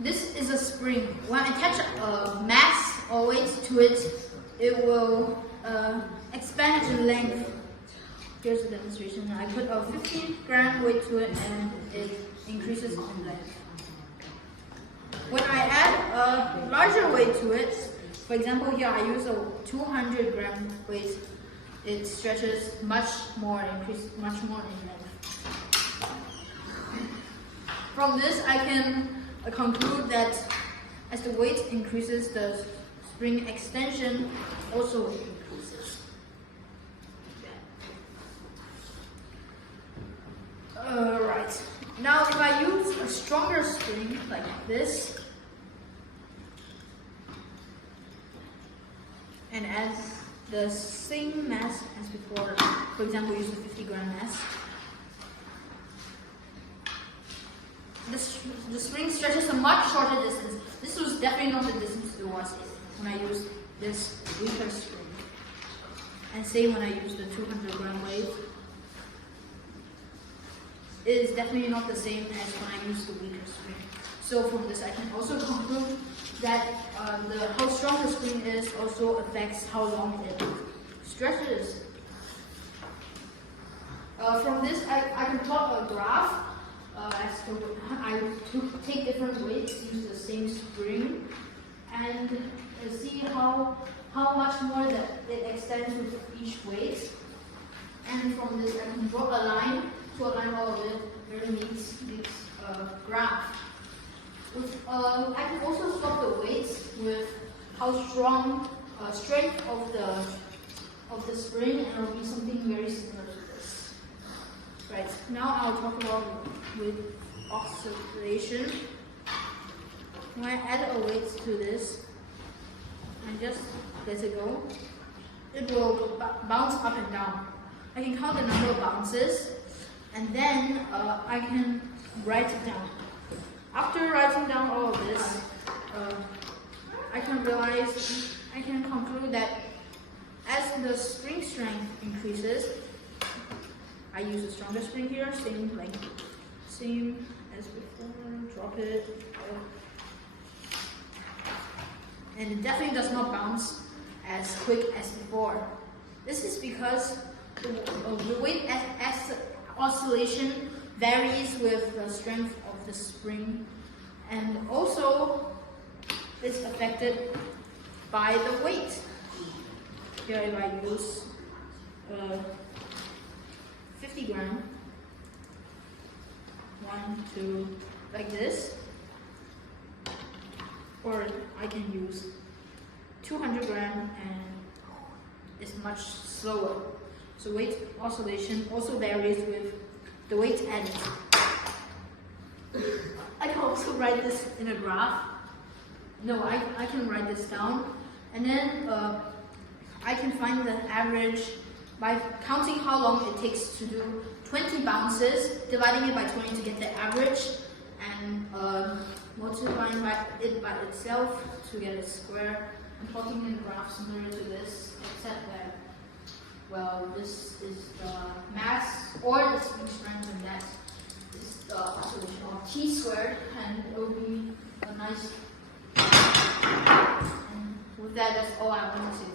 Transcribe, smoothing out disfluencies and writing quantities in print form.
This is a spring. When I attach a mass or weight to it, it will expand in length. Here's the demonstration. I put a 50-gram weight to it and it increases in length. When I add a larger weight to it, for example here I use a 200-gram weight, it stretches much more, increases much more in length. From this I can conclude that as the weight increases, the spring extension also increases. Right. Now if I use a stronger spring like this and add the same mass as before, for example use the 50-gram mass, the spring stretches a much shorter distance. This was definitely not the distance it was when I used this weaker spring. And same when I used the 200-gram weight. It is definitely not the same as when I used the weaker spring. So from this I can also conclude that how strong the spring is also affects how long it stretches. From this I can plot a graph. I take different weights, use the same spring, and see how much more that it extends with each weight. And from this, I can draw a line to align all of it where it meets this graph. I can also swap the weights with how strong strength of the spring, and it will be something very similar to this. Right, now I'll talk about with oscillation. When I add a weight to this and just let it go, it will bounce up and down. I can count the number of bounces and then I can write it down. After writing down all of this, I can conclude that as the spring strength increases, I use a stronger spring here, same as before, drop it, and it definitely does not bounce as quick as before. This is because the weight oscillation varies with the strength of the spring, and also it's affected by the weight. Here if I use 50-gram, 1, 2, like this, or I can use 200-gram and it's much slower. So weight oscillation also varies with the weight added. I can also write this in a graph. No, I can write this down, and then I can find the average by counting how long it takes to do 20 bounces, dividing it by 20 to get the average, and multiplying it by itself to get a square, and plotting in a graph similar to this, except that, well, this is the mass or the spring strength, and that is the oscillation of t squared, and it will be a nice. And with that, that's all I want to say.